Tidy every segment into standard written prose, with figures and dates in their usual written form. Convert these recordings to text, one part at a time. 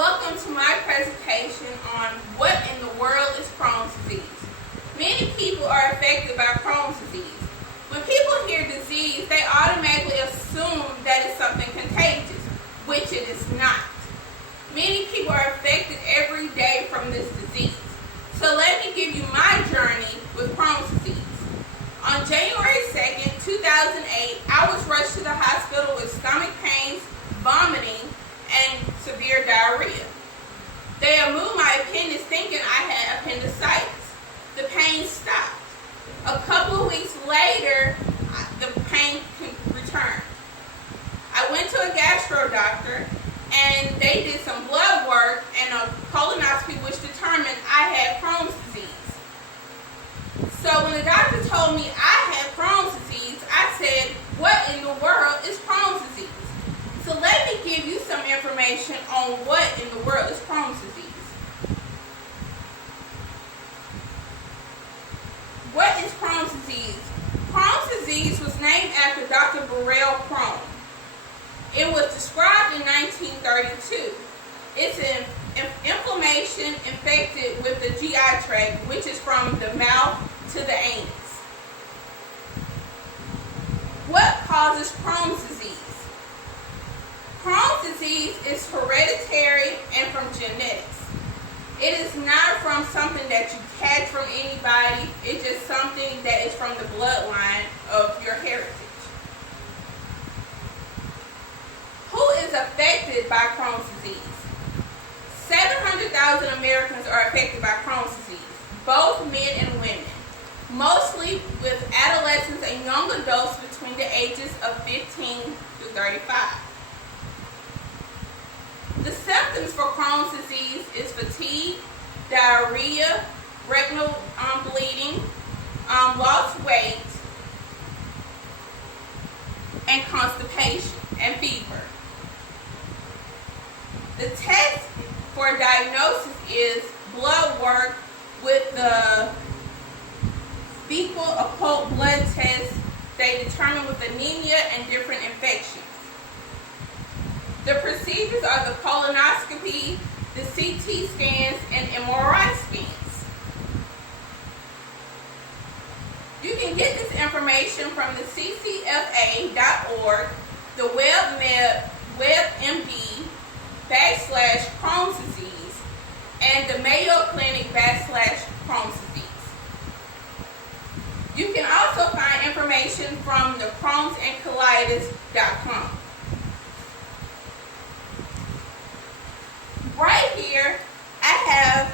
Welcome to my presentation on what in the world is Crohn's disease. Many people are affected by Crohn's disease. When people hear disease, they automatically assume that it's something contagious, which it is not. Many people are affected every day from this disease. So let me give you my journey with Crohn's disease. On January 2nd, 2008, I was rushed to the hospital with stomach pains, vomiting, and severe diarrhea. They removed my appendix thinking I had appendicitis. The pain stopped. A couple of weeks later, the pain returned. I went to a gastro doctor and they did some blood work and a colonoscopy which determined I had Crohn's disease. So when the doctor told me I had Crohn's disease, I said, what in the world is Crohn's disease? So let me give you some information on what in the world is Crohn's disease. What is Crohn's disease? Crohn's disease was named after Dr. Monroe. It was described in 1932. It's an inflammation infected with the GI tract, which is from the mouth to the anus. What causes Crohn's disease? Crohn's disease is hereditary and from genetics. It is not from something that you catch from anybody. It's just something that is from the bloodline of your heritage. Who is affected by Crohn's disease? 700,000 Americans are affected by Crohn's disease, both men and women, mostly with adolescents and young adults between the ages of 15 to 35. The symptoms for Crohn's disease is fatigue, diarrhea, rectal bleeding, lost weight, and constipation and fever. The test for diagnosis is blood work with the fecal occult blood test. They determine with anemia and different infections. The procedures are the colonoscopy, the CT scans, and MRI scans. You can get this information from the ccfa.org, the WebMD/Crohn's disease, and the Mayo Clinic /Crohn's disease. You can also find information from the Crohn'sandColitis.com. Right here, I have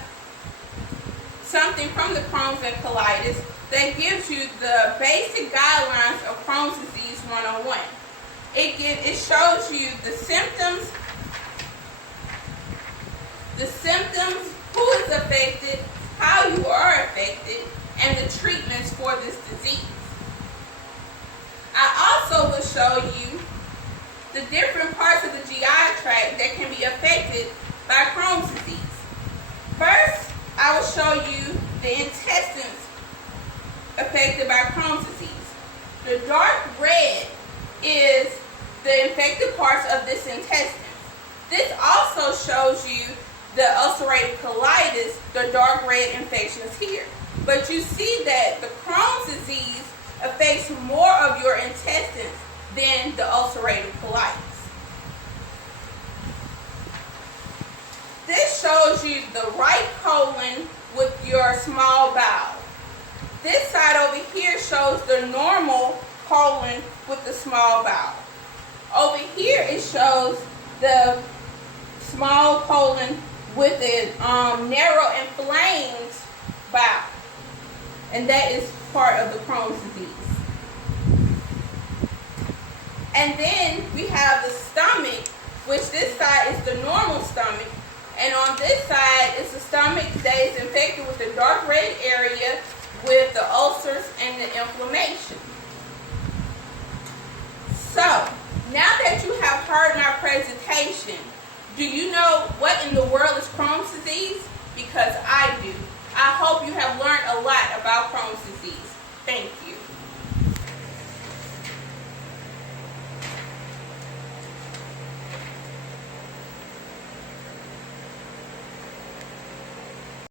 something from the Crohn's and Colitis that gives you the basic guidelines of Crohn's disease 101. It shows you the symptoms, who is affected, how you are affected, and the treatments for this disease. I also will show you the different parts of the GI tract that can be affected by Crohn's disease. First, I will show you the intestines affected by Crohn's disease. The dark red is the infected parts of this intestine. This also shows you the ulcerative colitis, the dark red infections here. But you see that the Crohn's disease affects more of your intestines than the ulcerative colitis. This shows you the right colon with your small bowel. This side over here shows the normal colon with the small bowel. Over here it shows the small colon with the narrow inflamed bowel. And that is part of the Crohn's disease. And then we have the stomach, which this side is the normal stomach. And on this side is the stomach that is infected with the dark red area with the ulcers and the inflammation. So, now that you have heard my presentation, do you know what in the world is Crohn's disease? Because I do. I hope you have learned a lot about Crohn's disease.